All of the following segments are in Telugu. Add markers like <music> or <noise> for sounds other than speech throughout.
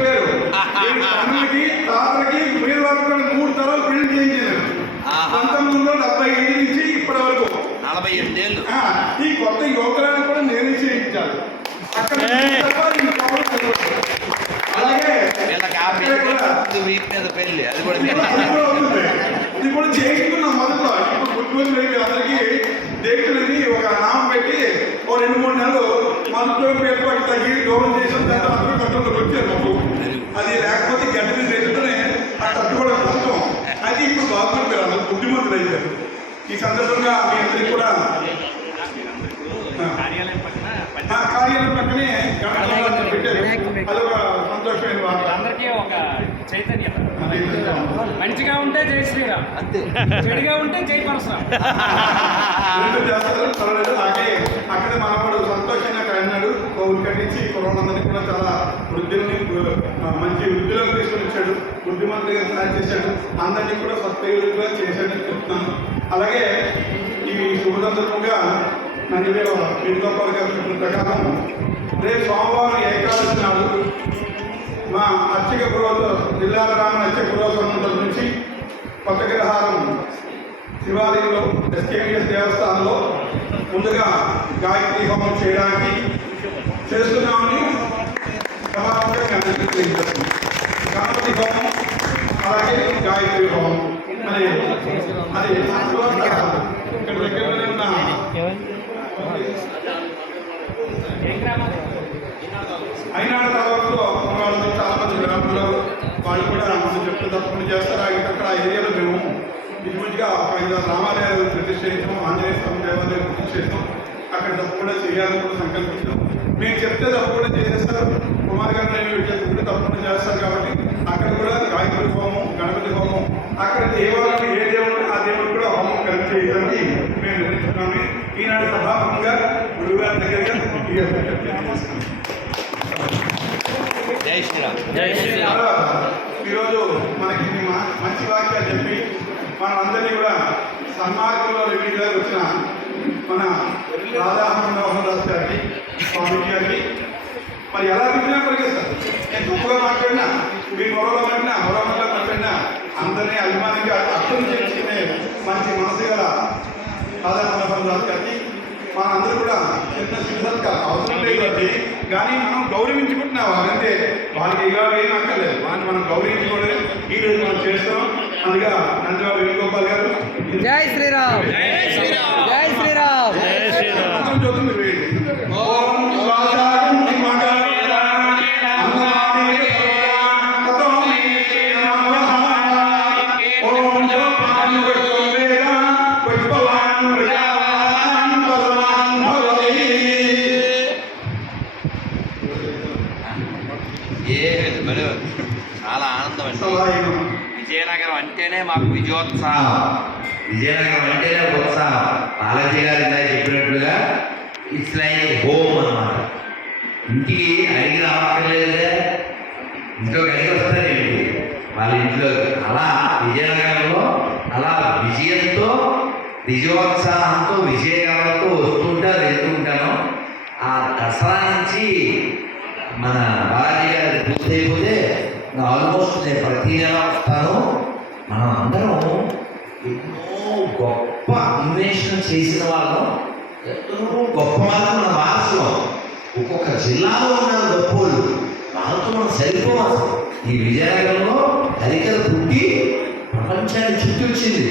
పేరు తమ్ముడికి తాతలకి మీరు వరకు మూడు తరాలు పెళ్ళి చేయించాను. పంతొమ్మిది వందల డెబ్బై ఐదు నుంచి ఇప్పటి వరకు నలభై ఎనిమిదేళ్ళు. ఈ కొత్త యువకులను కూడా నేనే చేయించాలి. అక్కడ. అలాగే వీటి మీద పెళ్ళి అది కూడా ఇది కూడా- చేయించుకున్నాం మొదట్లో ఇప్పుడు గుర్తులు లేవి అందరికీ డేట్లని ఒక నామం పెట్టి ఓ రెండు మూడు నెలలు మనతో పేరు అక్కడ తగ్గి దూరం చేసిన తర్వాత అందరూ కంట్రోల్లోకి వచ్చారు మాకు అది లేకపోతే గడ్డ మీద వేసుకునే ఆ తట్టు కూడా కష్టం అది ఇప్పుడు బాగుంటుంది అందరూ బుద్ధిమంతులు అయిపోయారు. ఈ సందర్భంగా మీ అందరికీ కూడా కార్యాలయం పక్కన అదొక సంతోషమైన వార్త. అందరికీ ఒక చైతన్యం. మంచిగా ఉంటే జై శ్రీరామ్. అంతే. చెడుగా ఉంటే జై పరశురామ్. అలాగే అక్కడ మనవాడు సంతోషంగా అక్కడ అన్నాడు కరోనా కూడా చాలా వృద్ధిని మంచి వృద్ధులకు తీసుకొని వచ్చాడు. బుద్ధిమంతులుగా తయారు చేశాడు. అందరినీ కూడా సత్యయులుగా చేశాడని చెప్తున్నాను. అలాగే ఈ శుభ సందర్భంగా నందివేల వేణుగోపాల్ గారు ప్రకారం రేపు సోమవారం ఏకాదశి నాడు మా అర్చక పురోహిత జిల్లా గ్రామ అర్చక పురోహిత నుంచి కొత్త గ్రహారం శివాలయంలో ఎస్కేవిఎస్ దేవస్థానంలో ముందుగా గాయత్రి హోమం చేయడానికి చేస్తున్నామని సమాజంగా మీ అందరికీ గణపతి హోమం అలాగే గాయత్రి హోమం మరి అది తర్వాత ఇక్కడ దగ్గరలోనే ఉన్న అయినా తర్వాత వాళ్ళు చాలా మంది గ్రామంలో వాళ్ళు కూడా మనం చెప్తే తప్పకుండా చేస్తారు. ఆ- అక్కడ ఆ ఏరియాలో మేము ఇంచుమించుగా ఒక ఐదు రామాలయాలు ప్రతిష్ఠ చేసాం ఆంజనేయ స్వామి దేవాలయం ప్రతిష్ఠ చేసాం అక్కడ తప్పకుండా చేయాలని కూడా సంకల్పించాం. మేము చెప్తే తప్పకుండా చేసేస్తారు. కుమార్ గారు నేను చెప్తే తప్పకుండా చేస్తారు కాబట్టి అక్కడ కూడా గాయత్రి హోమం గణపతి హోమం అక్కడ దేవాలయం ఏ దేవుడు ఆ దేవుడు కూడా హోమం కలిపి చేయడానికి మేము నిర్ణయించుకున్నాము. ఈనాడు సభాముఖంగా గురుగారి దగ్గరగా జై శ్రీరామ్. జై శ్రీరామ్. ఈరోజు మనకి మంచి వాక్యాలు చెప్పి మనం అందరినీ కూడా సన్మార్గంలో రెవెన్యూగా వచ్చిన మన రాధామోహన్ మనోహర్ దాస్ గారికి స్వామి గారికి. మరి ఎలా విచ్చినా పరిగెత్తారు. నేను గొప్పగా మాట్లాడినా మీ మొరలో మాట్లాడినా మొరలో మాట్లాడినా అందరినీ అభిమానంగా అర్థం చేసుకునే మంచి మనసు గల రాధా మనోహర్ దాస్ గారికి మనందరూ కూడా చిన్న సిద్ధాంత అవసరం లేదండి కానీ మనం గౌరవించుకుంటున్నాం. వాళ్ళంటే వాళ్ళకి ఇక ఏం అక్కర్లేదు. వాళ్ళని మనం గౌరవించుకోవడం ఈ రోజు మనం చేస్తాం అందుగా నందిబాబు వేణుగోపాల్ గారు. జై శ్రీరామ్. జై శ్రీరామ్. విజయనగరం అంటేనే ఉత్సాహం బాలాజీ గారు ఇలా చెప్పినట్లుగా ఇట్స్ లైక్ హోమ్ అన్నమాట. ఇంటికి అడిగి రావట్లేదే ఇంట్లోకి అడిగి వస్తారు వాళ్ళ ఇంట్లో అలా విజయనగరంలో అలా విజయంతో విజయోత్సాహంతో విజయగానంతో వస్తుంటారు వెళ్తుంటాను ఆ దసరా నుంచి మన బాలాజీ గారి పూర్తయిపోతే ఆల్మోస్ట్ నేను ప్రతి నెల వస్తాను. మనం అందరం ఎన్నో గొప్ప అన్వేషణ చేసిన వాళ్ళు. ఎంతో గొప్ప వాళ్ళు మన భారతలో ఒక్కొక్క జిల్లాలో ఉన్న గొప్పలు వాళ్ళతో మనం సరిపోవాలి ఈ విజయనగరంలో హరికల పుట్టి ప్రపంచాన్ని చుట్టి వచ్చింది.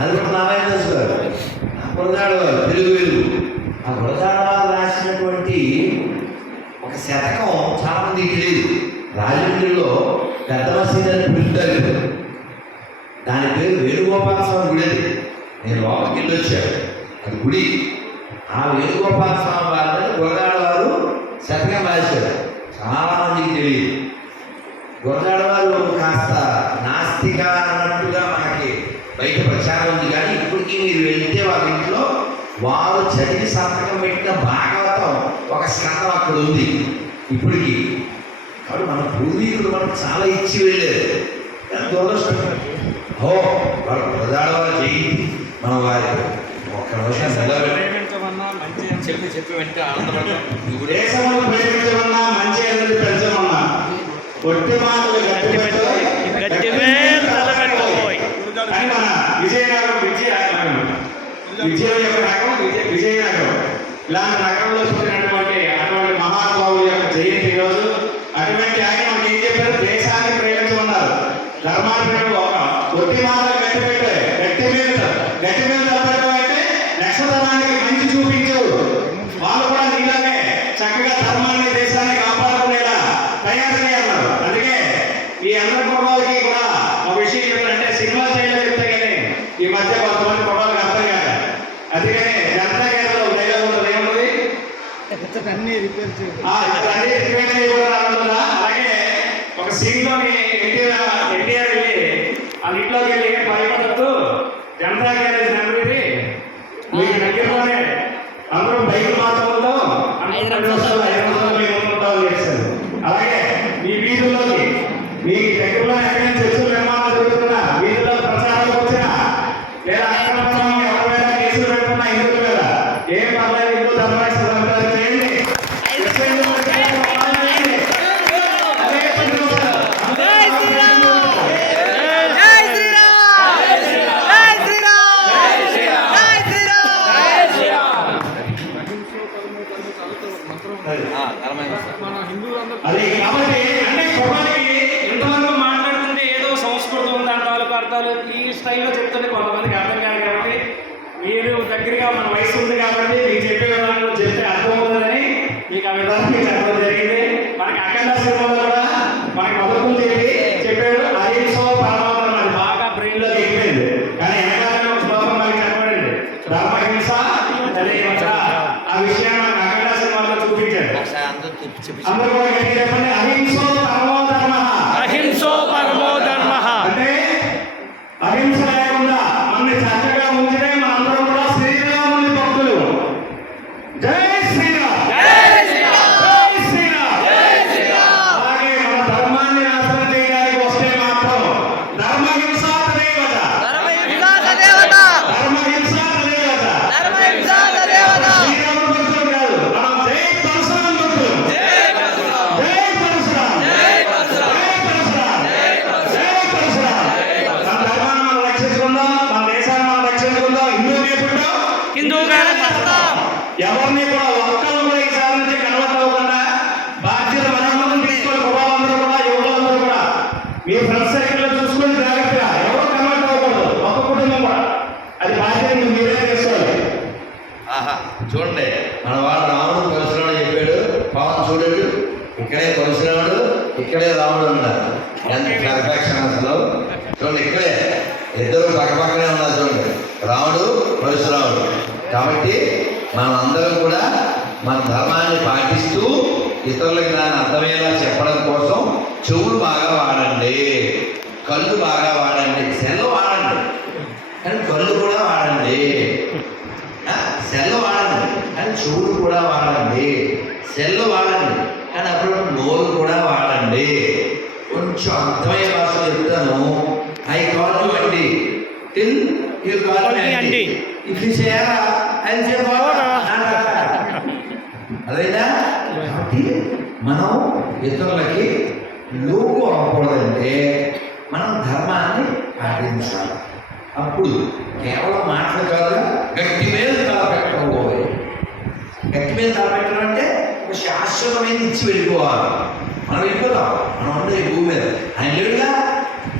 అది నారాయణ దాస్ గారు ఆ గురజాడ తెలుగు వెలుగు. ఆ గురజాడ రాసినటువంటి ఒక శతకం చాలా మందికి తెలియదు రాజమండ్రిలో పెద్ద మసీదని అని పిలుస్తారు దాని పేరు వేణుగోపాల స్వామి గుడి అది. నేను లోపలికి వెళ్ళి వచ్చాను. అది గుడి. ఆ వేణుగోపాల స్వామి వారిని గురజాడ వారు శతకం రాశారు. చాలా మందికి తెలియదు. గురజాడ వారు కాస్త నాస్తిక అన్నట్టుగా మనకి బయట ప్రచారం ఉంది. కానీ ఇప్పటికీ మీరు వెళ్తే వాళ్ళ ఇంట్లో వారు చదివి సంతకం పెట్టిన భాగవతం ఒక స్కందం అక్కడ ఉంది. ఇప్పటికీ. కాబట్టి మన పూర్వీకులు మనకు చాలా ఇచ్చి వెళ్ళారు. దురదృష్టం. ఓ వాళ్ళ గురజాడ వారు జయంతి మన వారి ఒక్క నిమిషం చెప్పి చెప్పి వెంటనే ఆనందపడతాం. దేశంలో ప్రేమించమన్నా మంచి ఒట్టి మాటలు గట్టి పెట్టబోయి గట్టి విజయనగరం విజయ విజయం యొక్క నగరం విజయ విజయనగరం ఇలాంటి నగరంలో జనతా అది కాబట్టి అంటే కుర్రానికి ఇంతవరకు మాట్లాడుతుంటే ఏదో సంస్కృతం ఉంది అంటాలు అర్థాలు ఈ స్టైల్లో చెప్తుంటే కొంతమందికి అర్థం కాదు కాబట్టి మీరు దగ్గరగా మన వయసు ఉంది కాబట్టి మీకు చెప్పే అహింసో పరమో ధర్మ. అహింసో పరమో ధర్మ. అంటే అహింస కాబట్టి మనం అందరం కూడా మన ధర్మాన్ని పాటిస్తూ ఇతరులకు దాన్ని అర్థమయ్యేలా చెప్పడం కోసం చెవులు బాగా వాడండి కళ్ళు బాగా వాడండి సెల్ వాడండి. కానీ కళ్ళు కూడా వాడండి. సెల్ వాడండి. కానీ చెవులు కూడా వాడండి. సెల్ వాడండి. కానీ అప్పుడు నోరు కూడా వాడండి. కొంచెం అర్థమయ్యే భాష చెప్తాను. ఐ కాల్ అండి. టిల్ యూ కాల్ అండి. సే అదేనా కాబట్టి మనం ఇతరులకి లోకు అవ్వకూడదంటే మనం ధర్మాన్ని పాటించాలి అప్పుడు కేవలం మాటలు కాదు గట్టి మీద తలపెట్టబోయే గట్టి మీద తలపెట్టడం అంటే శాశ్వతమైన ఇచ్చి వెళ్ళిపోవాలి మనం వెళ్ళిపోతాం మనం ఉండే భూమి మీద ఆయన లేడుగా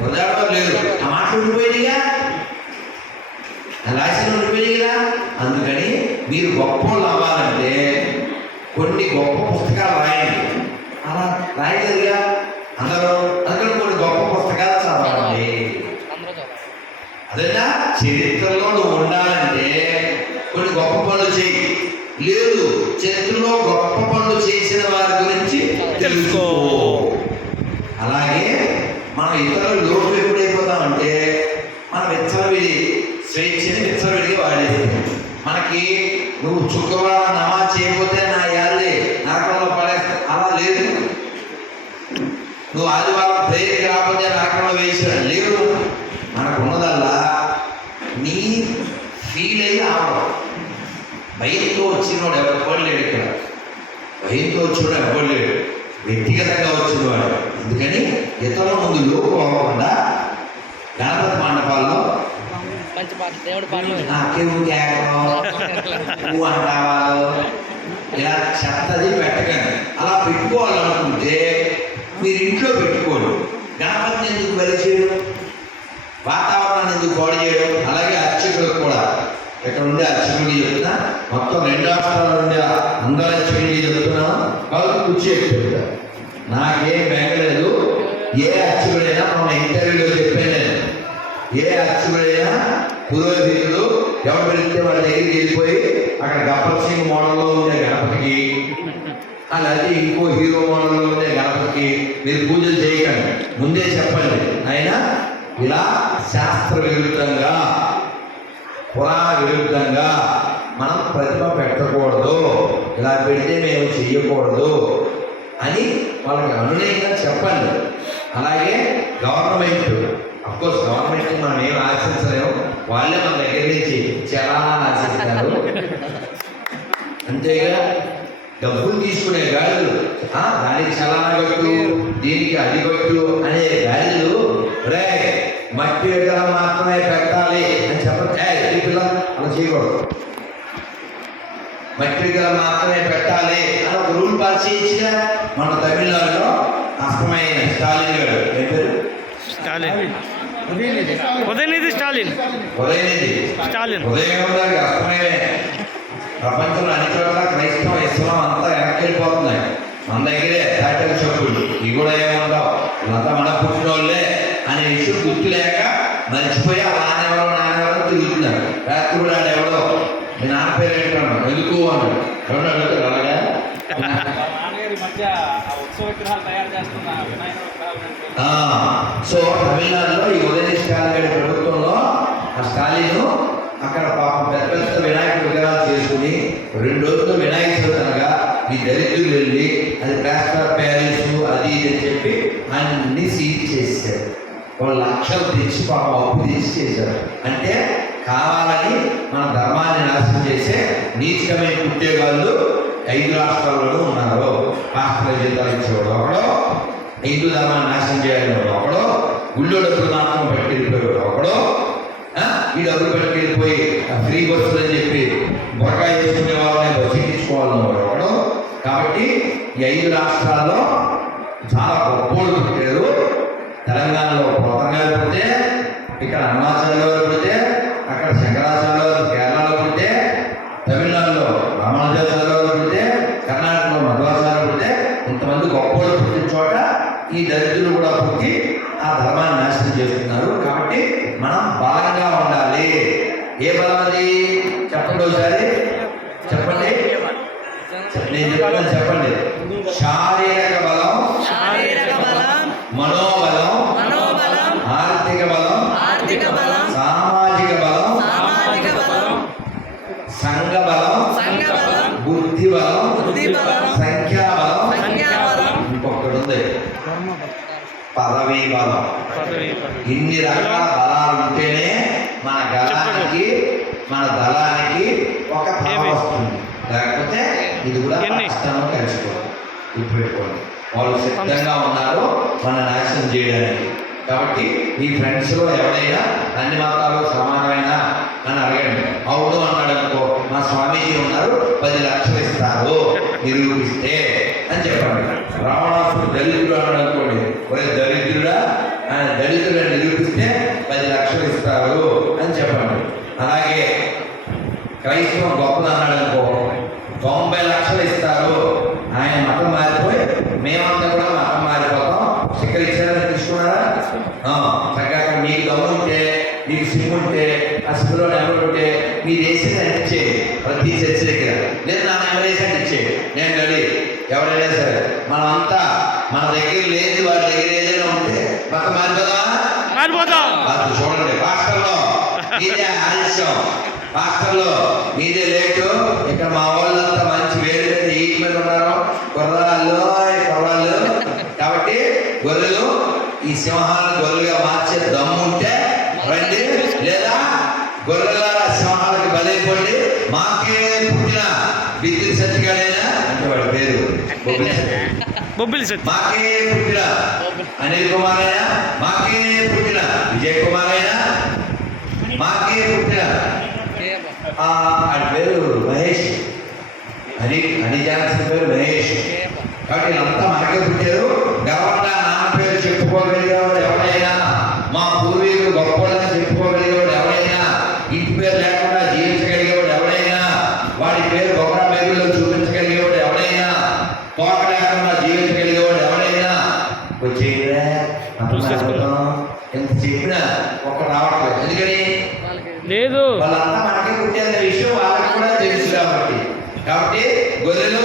వదలడం లేదు ఆ మాటలు ఉండిపోయినాయిగా రాసిన అందుకని మీరు గొప్ప అవ్వాలంటే కొన్ని గొప్ప పుస్తకాలు రాయండి. అలా రాయలేదుగా అందరూ? అందుకని కొన్ని గొప్ప పుస్తకాలు చదవాలి అదేనా? చరిత్రలో నువ్వు ఉండాలంటే కొన్ని గొప్ప పనులు చేయి లేదు చరిత్రలో గొప్ప పనులు చేసిన వారి గురించి తెలుసుకో. అలాగే మనం ఇతరుల లోటు ఎప్పుడైపోతామంటే మన విచ్చలవిడి స్వేచ్ఛని విచ్చలవిడిగా వాడేస్తాం. మనకి నువ్వు శుక్రవారం నమాజ్ చేయకపోతే నా యాదే నరకంలో పడేస్తా. అలా లేదు. నువ్వు ఆదివారం ప్రేయర్ రాకపోతే నరకంలో వేసిన లేదు. మనకు ఉన్నదల్లా నీ ఫీల్ అయ్యి ఆవడం భయంతో వచ్చినోడు ఎవరు లేడు ఇక్కడ. భయంతో వచ్చినోడు ఎవరు లేడు. వ్యక్తిగతంగా వచ్చినవాడు. అందుకని ఇతరుల ముందు లోపు అవ్వకుండా గణపతి మండపాల్లో మంచి పాట దేవుడి పాటలు ఇలా చెత్తది పెట్టకండి. అలా పెట్టుకోవాలనుకుంటే మీరు ఇంట్లో పెట్టుకోరు గణపతిని ఎందుకు బలి చేయడం? వాతావరణాన్ని ఎందుకు పాడు చేయడం? అలాగే అర్చకులకు కూడా. ఇక్కడ ఉండే అర్చకుడికి చెప్తున్నా మొత్తం రెండు రాష్ట్రాల నుండి అందరూ అర్చకుడికి చెప్తున్నాను వాళ్ళు కూర్చోబెట్టా నాకేం బెంగలేదు. ఏ అర్చకుడైనా మన ఇంటర్వ్యూలో చెప్పాను ఏ అర్చకుడైనా పురోహితుడు ఎవరు పెడితే వాళ్ళ దగ్గరికి వెళ్ళిపోయి అక్కడ గబ్బర్ సింగ్ మోడల్లో ఉండే గణపతికి అలాగే ఇంకో హీరో మోడల్లో ఉండే గణపతికి మీరు పూజలు చేయకండి. ముందే చెప్పండి. ఆయన ఇలా శాస్త్ర విరుద్ధంగా పురాణ విరుద్ధంగా మనం ప్రతిభ పెట్టకూడదు. ఇలా పెడితే మేము చేయకూడదు అని వాళ్ళకి అనునయంగా చెప్పండి. అలాగే గవర్నమెంట్ అఫ్కోర్స్ గవర్నమెంట్ మనం ఏం ఆశించలేము. వాళ్ళే మన దగ్గర నుంచి చాలా ఆశిస్తారు. అంతేగా డబ్బులు తీసుకునే గాడిలు దానికి చలానా కట్టు దీనికి అది కట్టు అనే గాడిలు రే మట్టి విగ్రహం మాత్రమే పెట్టాలి అని చెప్పండి ఈ పిల్ల అలా చేయకూడదు. మట్టి విగ్రహం మాత్రమే పెట్టాలి అని ఒక రూల్ పాస్ చేయించిన మన తమిళనాడులో అస్తమైన స్టాలిన్ గారు. ఏం పేరు? స్టాలిన్. ఉదయనిధి. స్టాలిన్. స్టాలిన్. ప్రపంచంలో అన్ని చోట్ల క్రైస్తవం ఇస్లాం అంతా వెనక్కి వెళ్ళిపోతున్నాయి మన దగ్గరే తాటల చెప్పులు ఇవి కూడా ఏమంటావు వీళ్ళంతా మన పుట్టినోళ్ళే అనే విషయం గుర్తు లేక మర్చిపోయి ఆ నాన్నెవరో నాన్నెవరో తిరుగుతున్నారు. రాత్రి కూడా ఆడు ఎవడో మీ నాన్న పేరు ఏంటన్నా ఎందుకు అన్నాడు. ఎవడో అడుగుతాడు అలాగా మధ్య ఉత్సవ విగ్రహాలు తయారు చేస్తున్న సో తమిళనాడులో ఈ ఉదయ స్టాలిన్ గారి ప్రభుత్వంలో ఆ స్టాలిన్ అక్కడ పాపం పెద్ద పెద్ద వినాయక విగ్రహాలు చేసుకుని రెండు రోజులు వినాయక చవితి అనగా ఈ దరిద్రులు వెళ్ళి అది ప్లాస్టర్ ప్యారిస్ అది ఇది అని చెప్పి అన్ని సీజ్ చేశారు. వాళ్ళు లక్షలు తెచ్చి పాపం అప్పు తెచ్చి చేశారు. అంటే కావాలని మన ధర్మాన్ని నాశనం చేసే నీచకమైన ఉద్యోగాలు ఐదు రాష్ట్రాల్లోనూ ఉన్నారు రాష్ట్ర జీతాలు ఇచ్చేవాడు ఒకడు హిందూ ధర్మాన్ని నాశనం చేయాలని ఒకడు గుళ్ళో డబ్బులు మాత్రం పట్టుకెళ్ళిపోయాడు ఒకడు ఈ డబ్బులు పట్టుకెళ్ళిపోయి ఫ్రీ బస్సులు అని చెప్పి బొరకాయ చేసుకునే వాళ్ళని బస్సు ఎక్కించుకోవాలని ఒకడు కాబట్టి ఈ ఐదు రాష్ట్రాల్లో చాలా గొప్పోళ్ళు పుట్టారు తెలంగాణలో పోతన సంఘ బలం బుద్ధి బలం బుద్ధి బలం సంఖ్యా బలం సంఖ్యా బలం ఇంకొకటి ఉంది పదవీ. బలం ఇన్ని రకాల బలాలు ఉంటేనే మన గలానికి మన దళానికి ఒక ఏమి? వస్తుంది. లేకపోతే ఇది కూడా? కష్టంగా కలిసిపోతుంది గుర్తుపెట్టుకోండి వాళ్ళు సిద్ధంగా ఉన్నారు మన నాశనం చేయడానికి. కాబట్టి మీ ఫ్రెండ్స్లో ఎవరైనా అన్ని మతాలు సమానమైన అని అడగండి. అవును అన్నాడు అనుకో మా స్వామీజీ ఉన్నారు పది లక్షలు ఇస్తారు నిరూపిస్తే అని చెప్పండి. రావణాసుడు దళితుడు అన్నాడు అనుకోండి ఒరే దళితుడా ఆయన దళితుడు నిరూపిస్తే పది లక్షలు ఇస్తారు అని చెప్పండి అలాగే క్రైస్తవం గొప్పది అన్నాడు అనుకో తొంభై లక్షలు ఇస్తారు ఆయన మతం మారిపోయి మేమంతా కూడా మతం మారిపోతాం స్టిక్కర్ ఇచ్చారని తీసుకున్నారా ఆ, చక్కగా మీకు దమ్ము ఉంటే మీకు సిమ్ ఉంటే ఆ సిమ్లో నెంబర్ ఉంటే మీ దేశం ఇచ్చే ప్రతి చర్చ దగ్గర లేదు నా నెంబర్ వేసి ఇచ్చే నేను రెడీ ఎవరైనా సరే మనమంతా మన దగ్గర లేదు వారి దగ్గర ఏదైనా ఉంటే మతం మారిపోదామా మారిపోతాం. చూడండి పాస్టర్లో మీదే ఆలస్యం. పాస్టర్లో మీదే లేటు. ఇక్కడ మా వాళ్ళంతా మంచి వేడి మీద ఈట్ మీద ఉన్నారు. కుర్రాళ్ళు కుర్రాళ్ళు. కాబట్టి గొర్రెలు ఈ సింహాలను గొర్రెలుగా మార్చే దమ్ము ఉంటే రండి. లేదా గొర్రెల సింహాలకి బలైపోండి. మాకే <laughs> బొబ్బిలి సత్యం. సత్య మాకే పుట్టిన అనిల్ కుమార్ అయినా మాకే పుట్టిన విజయ్ కుమార్ అయినా మాకే పుట్టిన ఆ, పేరు మహేష్. హరి హరి జాన్సన్ పేరు మహేష్. కాబట్టి వీళ్ళంతా మాకే పుట్టారు గర్వంగా నాన్న పేరు చెప్పుకోగలిగేవాడు ఎవరైనా మా పూర్వీకులు గొప్పవాళ్ళని చెప్పుకోగలిగేవాడు ఎవరైనా ఇంటి పేరు లేకుండా జీవించగలిగేవాడు ఎవరైనా వాడి పేరు గొప్ప పేరులో చూపించగలిగేవాడు ఎవరైనా తోక లేకుండా జీవించగలిగేవాడు ఎవరైనా వచ్చేయరా ఎంత చెప్పినా ఒక్క రావట్లేదు ఎందుకని లేదు వాళ్ళంతా మనకే పుట్టిన విషయం వాళ్ళకి కూడా తెలుసు కాబట్టి కాబట్టి గొర్రెలు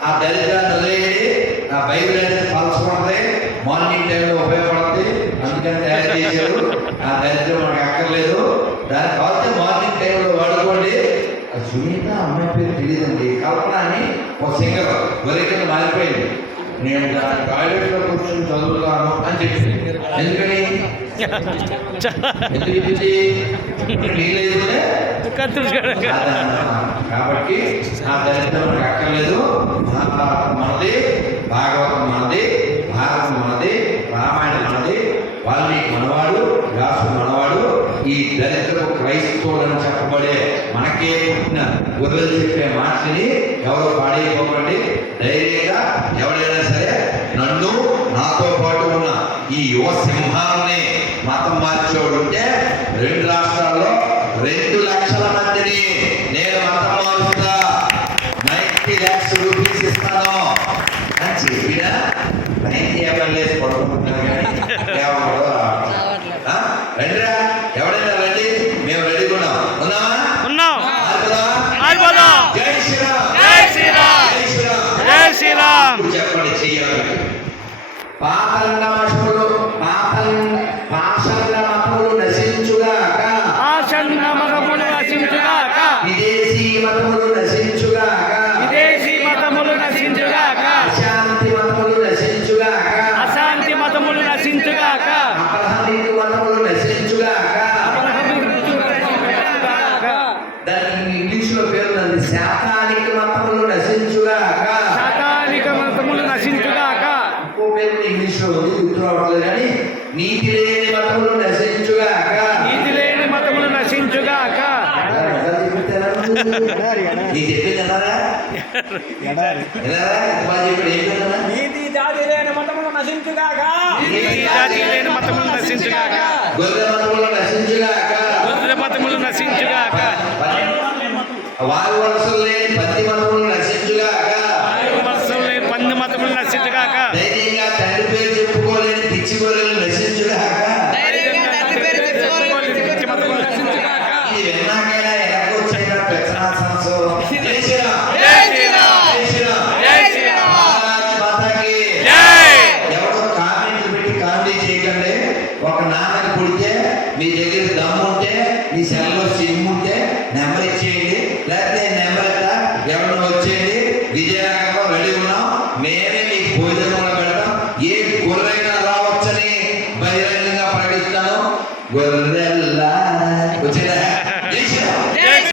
ఆ దరిద్రాన్ని వదిలేయండి ఆ బైబిల్ అనేది పలసపడుతుంది మార్నింగ్ టైంలో ఉపయోగపడుతుంది అందుకని తయారు చేశారు. ఆ దరిద్రం మనకు అక్కర్లేదు. దాని తర్వాత మార్నింగ్ టైంలో వాడుకోండి. ఆ సునీత అమ్మాయి పేరు తెలియదండి. కల్పన అని ఒక సింగర్ గొర్రె మారిపోయింది. నేను దాని టాయిలెట్లో కూర్చొని చదువుతాను అని చెప్పి ఎందుకని? కాబట్టి ఆ దరిద్రం అక్కర్లేదు. మనది భాగవతం మనది భారతం మనది రామాయణం మనది వాల్మీకి మనవాడు వ్యాసుడు మనవాడు ఈ దళితులకు క్రైస్తవుడు అని చెప్పబడే మనకే పుట్టిన గుర్రెలు చెప్పే మాటని ఎవరు పాడైపోకండి. ధైర్యంగా ఎవరైనా నైన్టీ ఎమ్మెల్యేస్ పడుకుంటున్నారు కానీ ఎవరు రావట్లేదు. ఆ? రండిరా ఎవరైనా రండి మేము రెడీగా ఉన్నాం ఉన్నామా ఉన్నాం ఆడుకుందామా? ఆడిపోదాం జై శ్రీరామ్ జై శ్రీరామ్ జై చెప్పండి చెయ్యాలి పాపంగ పేరు ఇంగ్లీష్లో ఉంది గుర్తు రావట్లేదు కానీ నీతి లేని మతములు నశించుగాక. నీతి లేని మతములు నశించుగాక. చెప్పింది అన్నారా? నీతి జాతి లేని మతములు నశించుగాక. నీతి జాతి లేని మతములు నశించుగాక. గొర్రె మతములు నశించుగాక. గొర్రె మతములు నశించుగాక. వారు వరుసలు లేని పత్తి మతములు నశించుగాక. వర్షం లేని పంది మతములు నశించుగాక.